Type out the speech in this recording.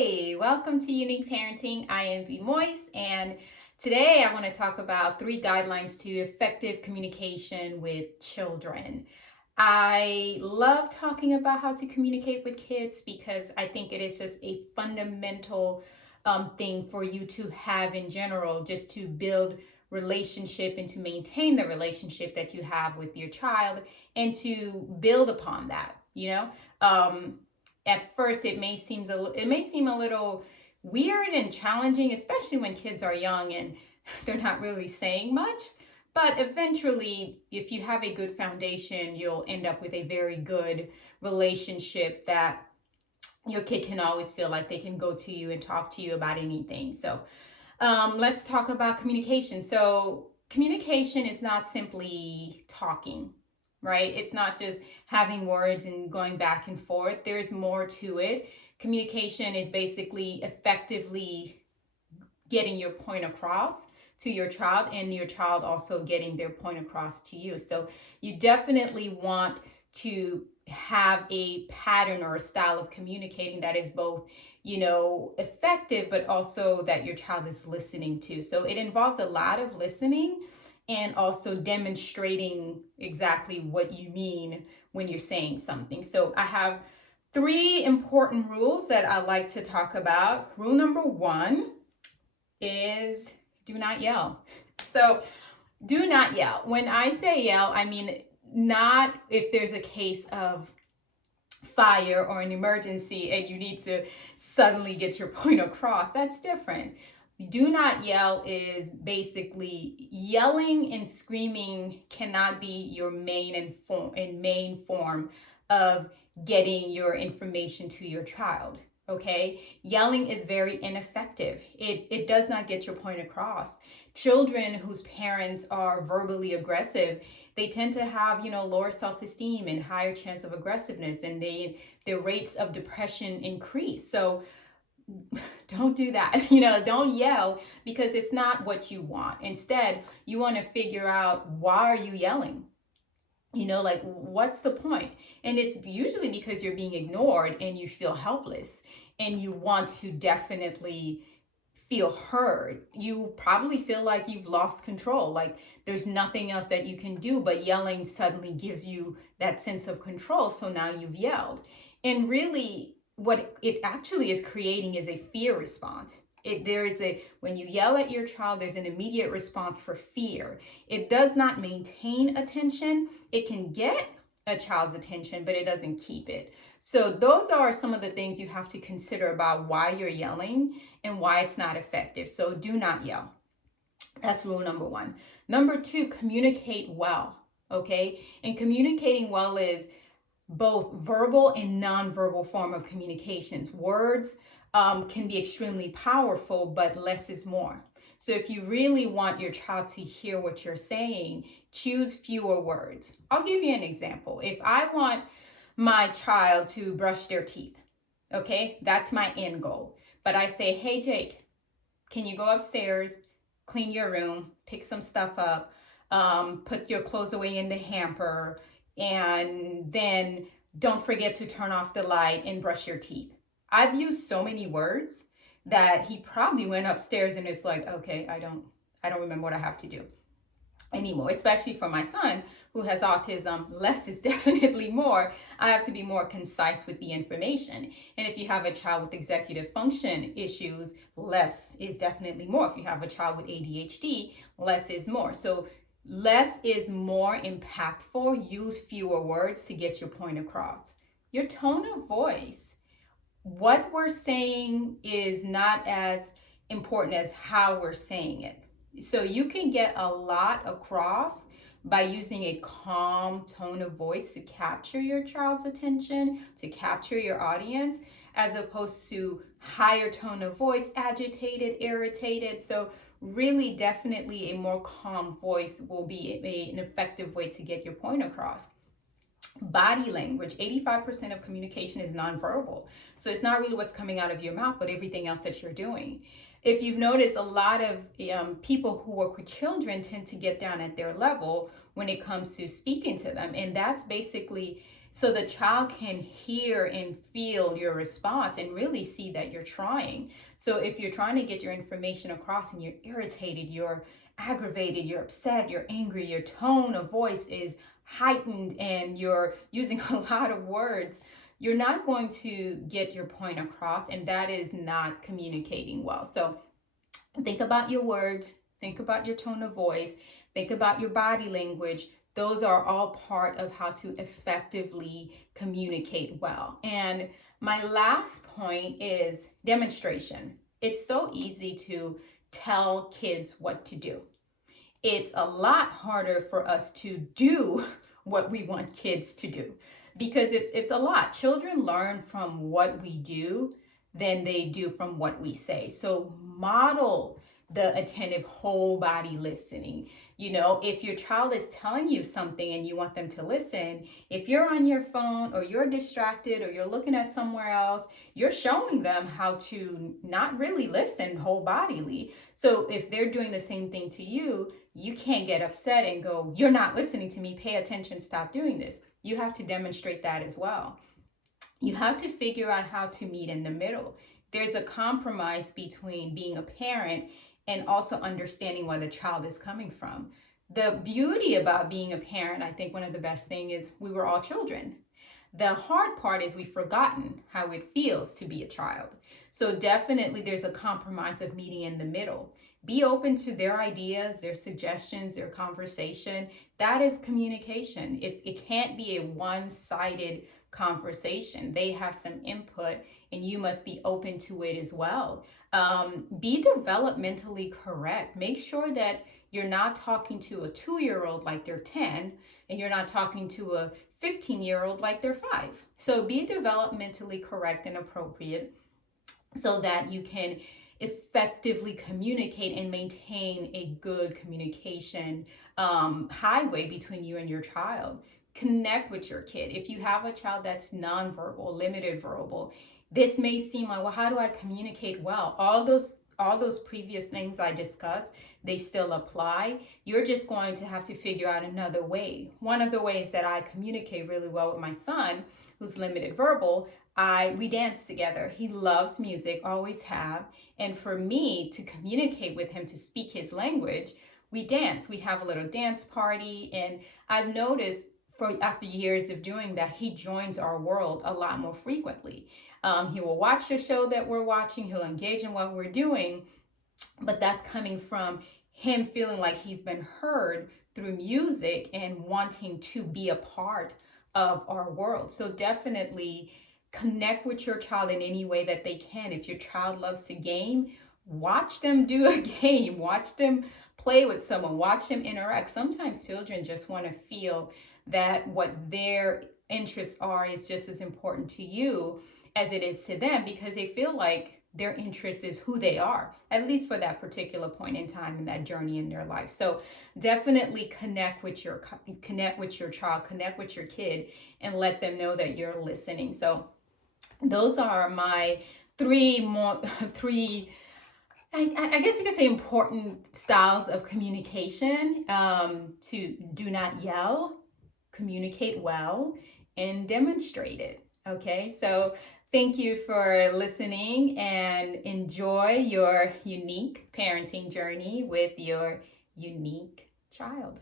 Hi, welcome to Unique Parenting. I am V Moise, and today I want to talk about 3 guidelines to effective communication with children. I love talking about how to communicate with kids because I think it is just a fundamental thing for you to have in general, just to build relationship and to maintain the relationship that you have with your child and to build upon that, Um, at first it may seem a little weird and challenging, especially when kids are young and they're not really saying much. But eventually, if you have a good foundation, you'll end up with a very good relationship that your kid can always feel like they can go to you and talk to you about anything. So let's talk about communication. So communication is not simply talking, right? It's not just having words and going back and forth. There's more to it. Communication is basically effectively getting your point across to your child and your child also getting their point across to you. So you definitely want to have a pattern or a style of communicating that is both, effective, but also that your child is listening to. So it involves a lot of listening and also demonstrating exactly what you mean when you're saying something. So I have 3 important rules that I like to talk about. Rule number 1 is do not yell. So do not yell. When I say yell, I mean not if there's a case of fire or an emergency and you need to suddenly get your point across. That's different. Do not yell is basically yelling and screaming cannot be your main form of getting your information to your child. Okay, yelling is very ineffective. It does not get your point across. Children whose parents are verbally aggressive, they tend to have lower self-esteem and higher chance of aggressiveness, and their rates of depression increase. So don't do that. Don't yell because it's not what you want. Instead, you want to figure out, why are you yelling? Like, what's the point? And it's usually because you're being ignored and you feel helpless and you want to definitely feel heard. You probably feel like you've lost control, like there's nothing else that you can do, but yelling suddenly gives you that sense of control. So now you've yelled. And really, what it actually is creating is a fear response. When you yell at your child, there's an immediate response for fear. It does not maintain attention. It can get a child's attention, but it doesn't keep it. So those are some of the things you have to consider about why you're yelling and why it's not effective. So do not yell. That's rule number 1. Number 2, communicate well. Okay. And communicating well is both verbal and nonverbal form of communications. Words can be extremely powerful, but less is more. So if you really want your child to hear what you're saying, choose fewer words. I'll give you an example. If I want my child to brush their teeth, okay, that's my end goal. But I say, hey, Jake, can you go upstairs, clean your room, pick some stuff up, put your clothes away in the hamper, and then don't forget to turn off the light and brush your teeth. I've used so many words that he probably went upstairs and it's like, okay, I don't remember what I have to do anymore, especially for my son who has autism. Less is definitely more. I have to be more concise with the information. And if you have a child with executive function issues, less is definitely more. If you have a child with ADHD, less is more. So less is more impactful. Use fewer words to get your point across. Your tone of voice. What we're saying is not as important as how we're saying it. So you can get a lot across by using a calm tone of voice to capture your child's attention, to capture your audience, as opposed to higher tone of voice, agitated, irritated. So really, definitely a more calm voice will be an effective way to get your point across. Body language. 85% of communication is nonverbal. So it's not really what's coming out of your mouth, but everything else that you're doing. If you've noticed, a lot of people who work with children tend to get down at their level when it comes to speaking to them. And that's basically so the child can hear and feel your response and really see that you're trying. So if you're trying to get your information across and you're irritated, you're aggravated, you're upset, you're angry, your tone of voice is heightened, and you're using a lot of words, you're not going to get your point across, and that is not communicating well. So think about your words, think about your tone of voice, think about your body language. Those are all part of how to effectively communicate well. And my last point is demonstration. It's so easy to tell kids what to do. It's a lot harder for us to do what we want kids to do, because it's a lot. Children learn from what we do than they do from what we say. So model the attentive whole body listening. You know, if your child is telling you something and you want them to listen, if you're on your phone or you're distracted or you're looking at somewhere else, you're showing them how to not really listen whole bodily. So if they're doing the same thing to you, you can't get upset and go, "You're not listening to me, pay attention, stop doing this." You have to demonstrate that as well. You have to figure out how to meet in the middle. There's a compromise between being a parent and also understanding where the child is coming from. The beauty about being a parent, I think one of the best things is we were all children. The hard part is we've forgotten how it feels to be a child. So definitely there's a compromise of meeting in the middle. Be open to their ideas, their suggestions, their conversation. That is communication. It can't be a one-sided conversation. They have some input and you must be open to it as well. Be developmentally correct. Make sure that you're not talking to a 2-year-old like they're 10, and you're not talking to a 15-year-old like they're 5. So be developmentally correct and appropriate so that you can effectively communicate and maintain a good communication highway between you and your child. Connect with your kid. If you have a child that's nonverbal, limited verbal, this may seem like, well, how do I communicate well? All those previous things I discussed, they still apply. You're just going to have to figure out another way. One of the ways that I communicate really well with my son, who's limited verbal, we dance together. He loves music, always have. And for me to communicate with him, to speak his language, we dance. We have a little dance party. And I've noticed after years of doing that, he joins our world a lot more frequently. He will watch the show that we're watching. He'll engage in what we're doing. But that's coming from him feeling like he's been heard through music and wanting to be a part of our world. So definitely connect with your child in any way that they can. If your child loves to game, watch them do a game, watch them play with someone, watch them interact. Sometimes children just want to feel that what their interests are is just as important to you as it is to them, because they feel like their interest is who they are, at least for that particular point in time in that journey in their life. So definitely connect with your child, connect with your kid, and let them know that you're listening. So those are my three, I guess you could say, important styles of communication. To do not yell, communicate well, and demonstrate it. Okay, so thank you for listening, and enjoy your unique parenting journey with your unique child.